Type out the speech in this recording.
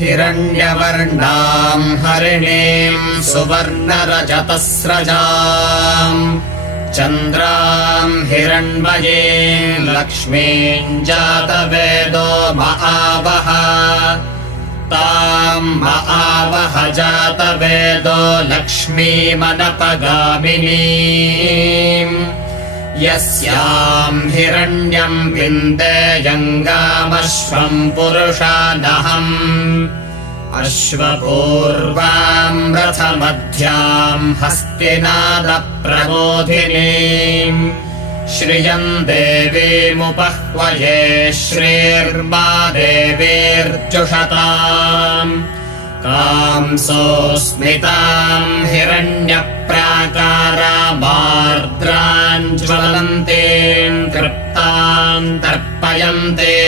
हिरण्यवर्णाम् हरिणीम् सुवर्णरजतस्रजाम् चन्द्राम् हिरण्मयीम् लक्ष्मीम् जातवेदो महावः ताम् महावः जातवेदो लक्ष्मीमनपगामिनीम् यस्याम् हिरण्यम् विन्देयङ्गामश्वम् पुरुषानहम् अश्वपूर्वाम् रथमध्याम् हस्तिनादप्रबोधिनीम् श्रियम् देवीमुपह्वये श्रीर्मा देवीर्जुषताम् कांसोऽस्मिताम् हिरण्यप्राकारामार्द्राम् ज्वलन्तीम् तृप्ताम् तर्पयन्ते